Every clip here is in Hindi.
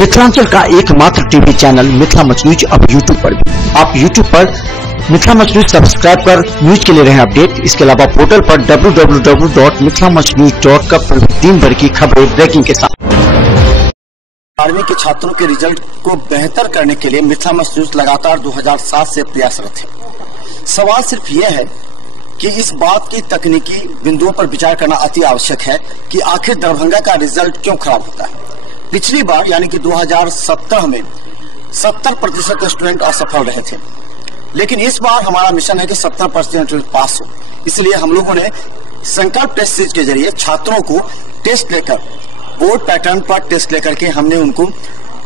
मिथिलांचल का एकमात्र TV channel Mithila much news अब यूट्यूब पर भी। आप यूट्यूब पर मिथिला मच न्यूज सब्सक्राइब कर न्यूज के लिए रहे अपडेट। इसके अलावा पोर्टल पर www.mithilamachnews.com पर दिन भर की खबरें ब्रेकिंग के साथ। 12वीं के छात्रों के रिजल्ट को बेहतर करने के लिए मिथिला मच न्यूज लगातार 2007 से प्रयासरत है। सवाल सिर्फ ये है कि इस बात की तकनीकी बिंदुओं पर विचार करना अति आवश्यक है कि आखिर दरभंगा का रिजल्ट क्यों खराब होता है। पिछली बार यानी कि 2017 में 70% स्टूडेंट असफल रहे थे, लेकिन इस बार हमारा मिशन है कि 70% पास हो। इसलिए हम लोगों ने संकल्प टेस्ट सीरीज के जरिए छात्रों को टेस्ट लेकर बोर्ड पैटर्न पर टेस्ट लेकर के हमने उनको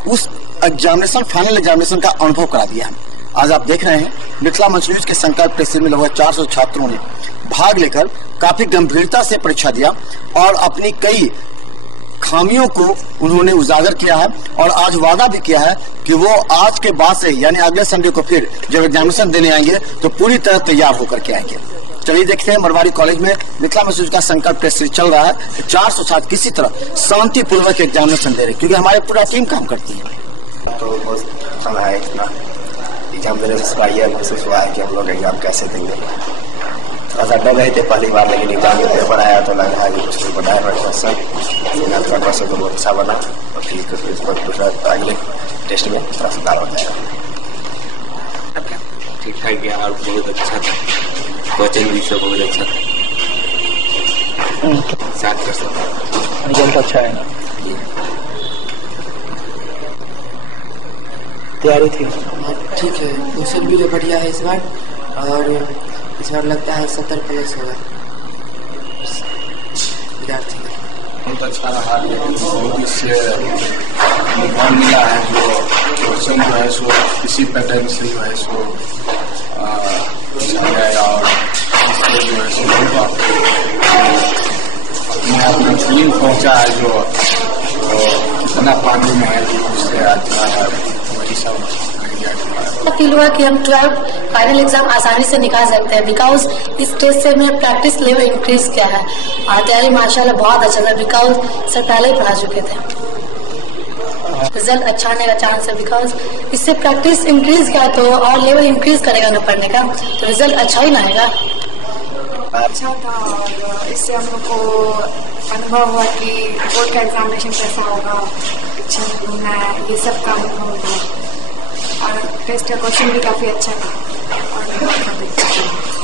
उस एग्जामिनेशन फाइनल एग्जामिनेशन का अनुभव करा दिया है। आज आप देख रहे हैं मिथिला मच न्यूज के संकल्प टेस्ट में लगभग 400 छात्रों ने भाग लेकर काफी गंभीरता से परीक्षा दिया और अपनी कई खामियों को उन्होंने उजागर किया है और आज वादा भी किया है कि वो आज के बाद से यानी अगले संडे को फिर जब एग्जामिनेशन देने आएंगे तो पूरी तरह तैयार होकर के आएंगे। चलिए देखते हैं मरवाड़ी कॉलेज में मिथिला मच न्यूज का संकल्प टेस्ट चल रहा है। 400 छात्र किसी तरह शांतिपूर्वक एग्जामिनेशन दे रहे क्योंकि हमारी पूरा टीम काम करती है। तो बहुत अच्छा है इतना एग्जाम देने से महसूस हुआ है कि हम लोग एग्जाम कैसे देंगे। थोड़ा सा डर रहे थे पहली बार, लेकिन एग्जाम में पेपर आया तो लग रहा है कि कुछ बनाया बढ़िया से तो बहुत अच्छा बना और ठीक है। फिर दूसरा अगले टेस्ट में थोड़ा सुधार हो जाएगा। ठीक ठाक गया और बहुत अच्छा था, कोचिंग भी सब बहुत अच्छा था। 7% रिजल्ट अच्छा है। तैयारी थी ठीक है, क्वेश्चन भी जो बढ़िया है इस बार, और इस बार लगता है 70+ होगा विद्यार्थी। बहुत अच्छा रहा, इससे मान मिला है जो क्वेश्चन जो है सो इसी पैटर्न से जो है सो अपना टीम पहुंचा है जो इतना पानी में है उससे फील हुआ कि हम 12 फाइनल एग्जाम आसानी से निकाल सकते हैं बिकॉज इस टेस्ट से मैं प्रैक्टिस लेवल इंक्रीज किया है और तैयारी माशाल्लाह बहुत अच्छा था बिकॉज सर पहले ही पढ़ा चुके थे। रिजल्ट अच्छा आने का चांस है बिकॉज इससे प्रैक्टिस इंक्रीज किया तो और लेवल इंक्रीज करेगा ना पढ़ने का, तो रिजल्ट अच्छा ही ना आएगा। अच्छा था और इससे हम लोग को अनुभव हुआ कि बोर्ड का एग्जामिनेशन कैसा होगा, अच्छा होना है, ये सब का अनुभव हुआ और टेस्ट का क्वेश्चन भी काफी अच्छा था।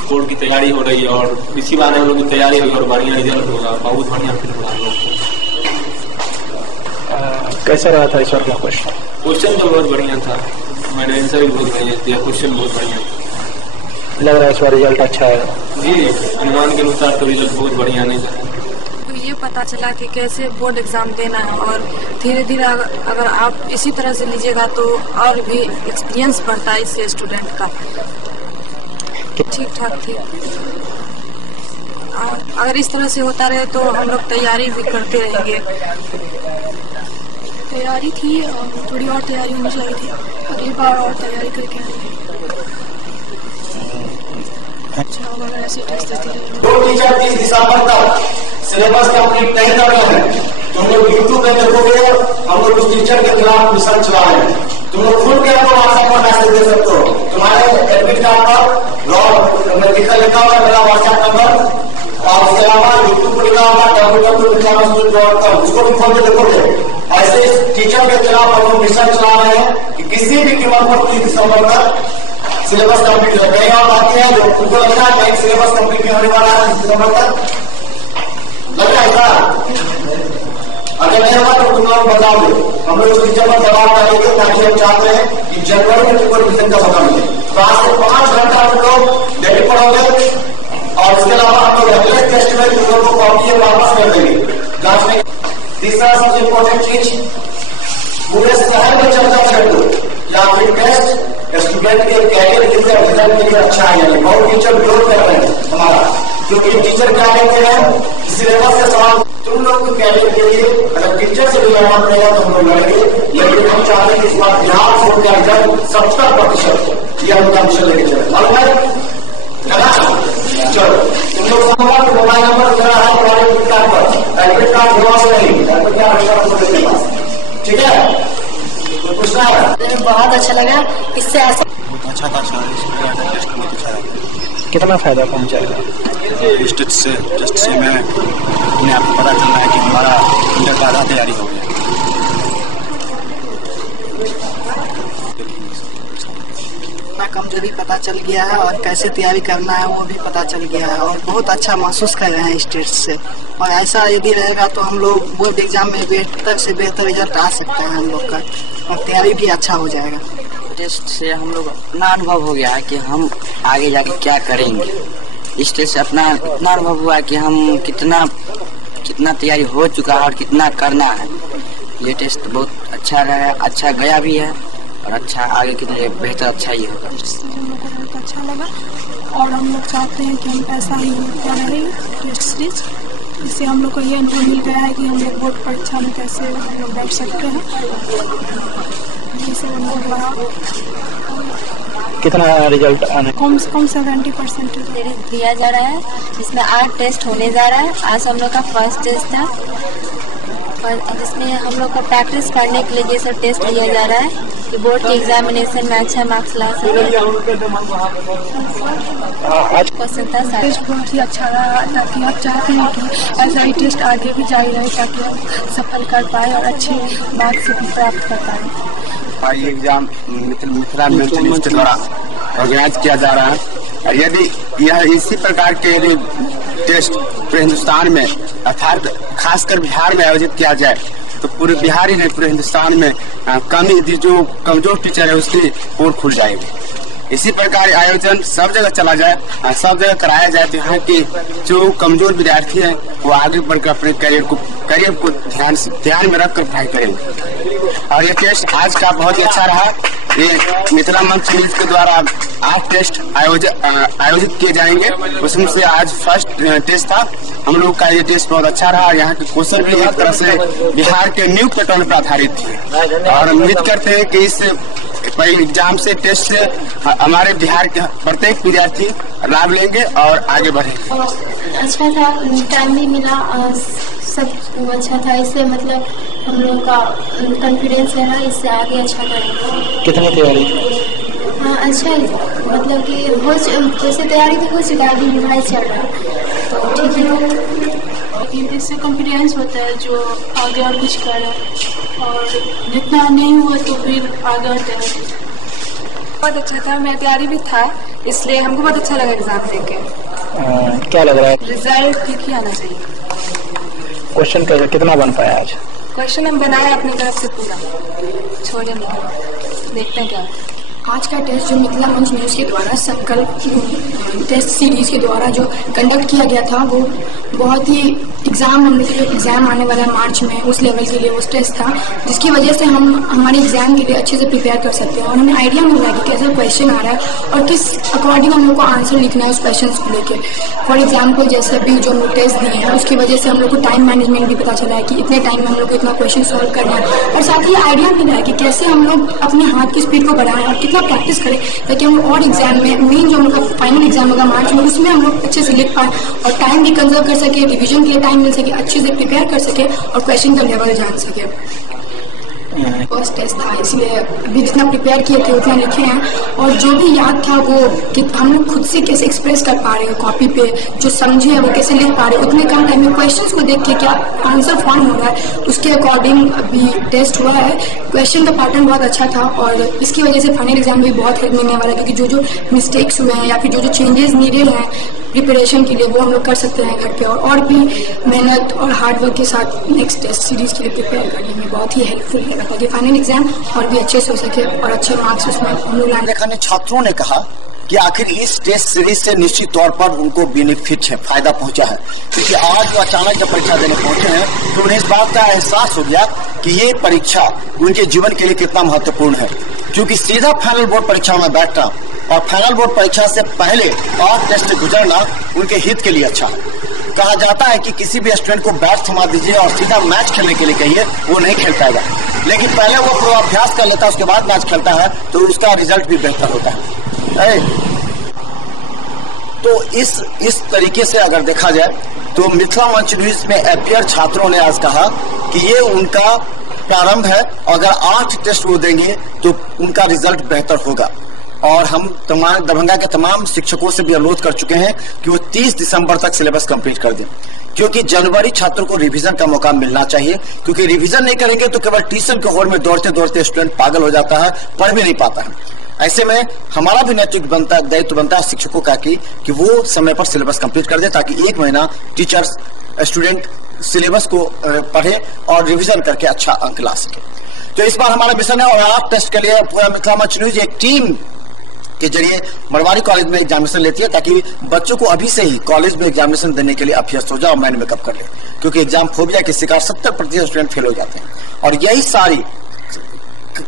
बोर्ड की तैयारी हो रही है और इसी बार हम लोग की तैयारी होगी और बढ़िया रिजल्ट होगा, बहुत बढ़िया फिर होगा। कैसा रहा था इस बार का क्वेश्चन? क्वेश्चन तो बहुत बढ़िया था, मैंने आंसर भी बहुत बढ़िया दिया, क्वेश्चन बहुत बढ़िया। लग रहा है इस बार रिजल्ट अच्छा है? जी, अनुमान के अनुसार तो रिजल्ट बहुत बढ़िया नहीं था। तो ये पता चला कि कैसे बोर्ड एग्जाम देना है और धीरे धीरे अगर आप इसी तरह से लीजिएगा तो और भी एक्सपीरियंस बढ़ता है इससे स्टूडेंट का। ठीक ठाक थी और अगर इस तरह से होता रहे तो हम लोग तैयारी भी करते रहेंगे। तैयारी थी और थोड़ी और तैयारी होनी चाहिए थी, अगली बार और तैयारी करके अच्छा होगा ऐसे टेस्ट देते हैं। 2 टीचर 30 दिसंबर तक सिलेबस कंप्लीट नहीं कर रहे हैं। तुम लोग यूट्यूब में देखोगे हम लोग उस टीचर के खिलाफ मिशन चला रहे हैं। तुम लोग खुद के अपने व्हाट्सएप पर मैसेज दे सकते हो। तुम्हारे एडमिट कार्ड पर लिखा हुआ मेरा व्हाट्सएप नंबर और उसके अलावा यूट्यूब पर लिखा हुआ www.mithilamachnews.com, उसको भी खोल के देखोगे। ऐसे टीचर के खिलाफ हम लोग मिशन चला रहे हैं कि किसी भी कीमत पर 30 दिसंबर तक सिलेबस कंप्लीट हो गए और बाकी है जो उनको लगता है कि सिलेबस कंप्लीट होने वाला है दिसंबर तक लगता है। अगर नहीं होगा तो तुम लोग बताओगे, हम लोग टीचर पर दबाव डालेंगे ताकि हम चाहते हैं कि जनवरी में पेपर रिविजन का मौका मिले। तो आज से 5 घंटा हम लोग डेली पढ़ोगे और इसके अलावा हम लोग अगले टेस्ट में तुम लोग को कॉपी वापस कर देंगे। तीसरा सबसे इम्पोर्टेंट चीज, पूरे शहर में चलता छेड़ो या फिर टेस्ट स्टूडेंट के कैरियर के लिए रिजल्ट के लिए अच्छा है। बहुत टीचर विरोध कर रहे हैं हमारा, क्योंकि टीचर क्या कहते हैं सिलेबस के सवाल तुम लोग के कैरियर के लिए अगर टीचर से भी जवाब देगा तो हम लोग लड़ेंगे, लेकिन हम चाहते हैं इस बार बिहार बोर्ड का रिजल्ट 70% यह उनका मिशन लेके चले। मालूम है चलो तुम लोग मोबाइल नंबर मेरा है हमारे एडमिट कार्ड पर, एडमिट कार्ड घुमा से नहीं, एडमिट कार्ड ठीक है। पूछना है। बहुत अच्छा लगा, इससे ऐसा अच्छा था सर, कितना फायदा पहुंचाएगा? टेस्ट से मैं अपने आप को पता चल रहा है कि हमारा ज़्यादा तैयारी हो गई। कमजोरी पता चल गया है और कैसे तैयारी करना है वो भी पता चल गया है और बहुत अच्छा महसूस कर रहे हैं इस टेस्ट से। और ऐसा यदि रहेगा तो हम लोग बोर्ड एग्जाम में बेहतर से बेहतर रिजल्ट आ सकते हैं हम लोग का, और तैयारी भी अच्छा हो जाएगा। टेस्ट से हम लोग अपना अनुभव हो गया है कि हम आगे जाके क्या करेंगे। इस टेस्ट से अपना इतना अनुभव हुआ कि हम कितना तैयारी हो चुका है और कितना करना है। ये टेस्ट बहुत अच्छा रहा है, अच्छा गया भी है और अच्छा आगे के लिए बेहतर अच्छा ही होगा। बहुत अच्छा लगा और हम लोग चाहते हैं कि हम ऐसा ही होता रहे टेस्ट सीरीज, जिससे हम लोग को ये अनुभव मिल गया है कि हम लोग बोर्ड परीक्षा में कैसे हम लोग बैठ सकते हैं। जिससे हम लोग कितना रिजल्ट आने? कम से कम 70% दिया जा रहा है, जिसमें 8 टेस्ट होने जा रहा है। आज हम लोग का फर्स्ट टेस्ट था और जिसमें हम लोग को प्रैक्टिस करने के लिए जैसे टेस्ट लिया जा रहा है कि बोर्ड के एग्जामिनेशन में अच्छा मार्क्स ला सके। आज टेस्ट बहुत ही अच्छा रहा, ताकि आप चाहते हैं कि ऐसा ही टेस्ट आगे भी जारी रहे ताकि हम सफल कर पाए और अच्छे मार्क्स भी प्राप्त कर पाए। ये एग्जाम मिथिला न्यूज़ के द्वारा ऑर्गेनाइज किया जा रहा है और यदि यह इसी प्रकार के यदि टेस्ट पूरे हिंदुस्तान में अर्थात खासकर बिहार में आयोजित किया जाए तो पूरे बिहार ही नहीं पूरे हिंदुस्तान में जो कमजोर टीचर है उसकी पोल खुल जाएगी। इसी प्रकार आयोजन सब जगह चला जाए, सब जगह कराया जाए तो यहाँ के जो कमजोर विद्यार्थी हैं वो आगे बढ़कर अपने करियर को ध्यान में रखकर पढ़ाई करेंगे। और ये टेस्ट आज का बहुत ही अच्छा रहा। ये मिथिला मंच न्यूज़ के द्वारा 8 टेस्ट आयोजित किए जाएंगे, उसमें से आज फर्स्ट टेस्ट था। हम लोग का ये टेस्ट बहुत अच्छा रहा। यहाँ के क्वेश्चन भी एक तरह से बिहार के न्यू पैटर्न पर आधारित थे और उम्मीद करते हैं कि इस एग्जाम से टेस्ट से हमारे बिहार के प्रत्येक विद्यार्थी लाभ लेंगे और आगे बढ़ेंगे। अच्छा था, टाइम भी मिला, सब अच्छा था। इससे मतलब हम लोग का कॉन्फिडेंस है, इससे आगे अच्छा करेंगे। कितनी तैयारी? हाँ अच्छा, मतलब कि जैसे तैयारी की कुछ गाड़ी निभाई चल रहा है तो ठीक है। इससे कॉन्फिडेंस होता है जो आगे और कुछ करे, और जितना नहीं हुआ तो फिर आगे करे। बहुत अच्छा था, मैं तैयारी भी था, इसलिए हमको बहुत अच्छा लगा एग्जाम देके। क्या लग रहा है? रिजल्ट ठीक ही आना चाहिए। क्वेश्चन कितना बन पाया आज? क्वेश्चन हम बनाए अपनी तरफ से पूरा, छोड़े नहीं, देखते हैं क्या। आज का टेस्ट जो मिथिला मंच न्यूज़ के द्वारा संकल्प टेस्ट सीरीज के द्वारा जो कंडक्ट किया गया था वो बहुत ही एग्जाम हम लोग जो एग्जाम आने वाला है मार्च में उस लेवल के लिए उस टेस्ट था, जिसकी वजह से हम हमारे एग्जाम के लिए अच्छे से प्रिपेयर कर सकते हैं और हमें आइडिया मिल रहा है कि कैसे क्वेश्चन आ रहा है और किस अकॉर्डिंग हम लोग को आंसर लिखना है उस क्वेश्चन को लेकर। फॉर एग्जाम्पल जैसे भी जो टेस्ट दिए हैं उसकी वजह से हम लोग को टाइम मैनेजमेंट भी पता चला है कि इतने टाइम में हम लोग को इतना क्वेश्चन सॉल्व करना है, और साथ ही आइडिया मिल रहा है कि कैसे हम लोग अपने हाथ की स्पीड को बढ़ाएं और कितना प्रैक्टिस करें ताकि हम और एग्जाम में मेन जो हम लोग फाइनल एग्जाम होगा मार्च में उसमें हम लोग अच्छे से लिख पाए और टाइम भी कंजर्व कर सके, रिविजन के लिए टाइम मिल सके, अच्छे से प्रिपेयर कर सके और क्वेश्चन का लेवल जान सके। फर्स्ट टेस्ट था इसलिए अभी जितना प्रिपेयर किए थे उतना लिखे हैं और जो भी याद था वो कि हम लोग खुद से कैसे एक्सप्रेस कर पा रहे हैं कॉपी पे, जो समझे हैं वो कैसे लिख पा रहे हैं, उतने कम टाइम में क्वेश्चंस को देख के क्या आंसर फॉर्म हो रहा है उसके अकॉर्डिंग अभी टेस्ट हुआ है। क्वेश्चन का पैटर्न बहुत अच्छा था और इसकी वजह से फाइनल एग्जाम भी बहुत हेल्प मिलने वाला है क्योंकि जो मिस्टेक्स हुए हैं या फिर जो चेंजेस नीडेड हैं प्रिपरेशन के लिए वो हम लोग कर सकते हैं घर पे और भी मेहनत और हार्डवर्क के साथ नेक्स्ट टेस्ट सीरीज के लिए प्रिपेयर करने में बहुत ही हेल्पफुल लगा ताकि फाइनल एग्जाम और भी अच्छे से हो सके और अच्छे मार्क्स उसमें हम लोग लाने। छात्रों ने कहा कि आखिर इस टेस्ट सीरीज से निश्चित तौर पर उनको बेनिफिट है, फायदा पहुंचा है, क्योंकि आज जो अचानक जब परीक्षा देने पहुंचे हैं तो उन्हें इस बात का एहसास हो गया कि ये परीक्षा उनके जीवन के लिए कितना महत्वपूर्ण है, क्योंकि सीधा फाइनल बोर्ड परीक्षा में बैठना और फाइनल बोर्ड परीक्षा से पहले और टेस्ट गुजरना उनके हित के लिए अच्छा है। कहा जाता है कि किसी भी स्टूडेंट को बैट थमा दीजिए और सीधा मैच खेलने के लिए कहिए, वो नहीं खेल पाएगा, लेकिन पहले वो पूर्वाभ्यास कर लेता है उसके बाद मैच खेलता है तो उसका रिजल्ट भी बेहतर होता है। तो इस तरीके से अगर देखा जाए तो मिथिला मंच न्यूज़ में अपियर छात्रों ने आज कहा कि ये उनका प्रारंभ है। अगर 8 टेस्ट वो देंगे तो उनका रिजल्ट बेहतर होगा। और हम तमाम दरभंगा के तमाम शिक्षकों से भी अनुरोध कर चुके हैं कि वो 30 दिसंबर तक सिलेबस कंप्लीट कर दें, क्योंकि जनवरी छात्रों को रिवीजन का मौका मिलना चाहिए। क्योंकि रिवीजन नहीं करेंगे तो केवल ट्यूशन के होड़ में दौड़ते दौड़ते स्टूडेंट पागल हो जाता है, पढ़ भी नहीं पाता है। ऐसे में हमारा भी नैतिक दायित्व बनता है शिक्षकों का कि वो समय पर सिलेबस कंप्लीट कर दे, ताकि 1 महीना टीचर्स स्टूडेंट सिलेबस को पढ़े और रिवीजन करके अच्छा अंक ला सके। तो इस बार हमारा मिशन है, और आप टेस्ट के लिए पूरा मिथिला मंच न्यूज एक टीम के जरिए मरवाड़ी कॉलेज में एग्जामिनेशन लेती है, ताकि बच्चों को अभी से ही कॉलेज में एग्जामिनेशन देने के लिए अभ्यस्त हो जाए और माइंड मेकअप कर ले। क्योंकि एग्जाम फोबिया के शिकार 70% स्टूडेंट फेल हो जाते हैं, और यही सारी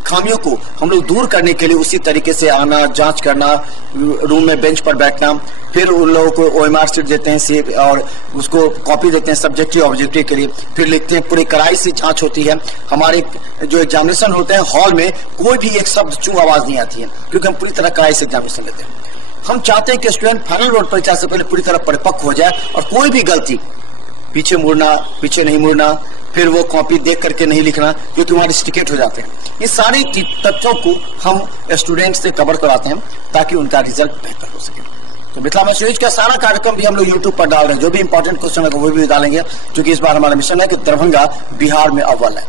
खामियों को हम लोग दूर करने के लिए उसी तरीके से आना, जांच करना, रूम में बेंच पर बैठना, फिर उन लोगों को OMR शीट देते हैं और उसको कॉपी देते हैं सब्जेक्टिव ऑब्जेक्टिव के लिए, फिर लिखते हैं, पूरी कड़ाई से जांच होती है। हमारे जो एग्जामिनेशन होते हैं हॉल में कोई भी एक शब्द चू आवाज नहीं आती है, क्योंकि हम पूरी तरह कड़ाई से एग्जामिनेशन लेते हैं। हम चाहते हैं कि स्टूडेंट फाइनल बोर्ड परीक्षा से पहले पूरी तरह परिपक्व हो जाए, और कोई भी गलती, पीछे मुड़ना, पीछे नहीं मुड़ना, फिर वो कॉपी देख करके नहीं लिखना, जो तुम्हारे स्टिकेट हो जाते हैं, ये सारी तथ्यों को हम स्टूडेंट से कवर कराते हैं ताकि उनका रिजल्ट बेहतर हो सके। तो मिथिला मंच न्यूज का सारा कार्यक्रम भी हम लोग यूट्यूब पर डाल रहे हैं। जो भी इंपॉर्टेंट क्वेश्चन है वो भी डालेंगे, क्योंकि इस बार हमारा मिशन है कि दरभंगा बिहार में अव्वल है।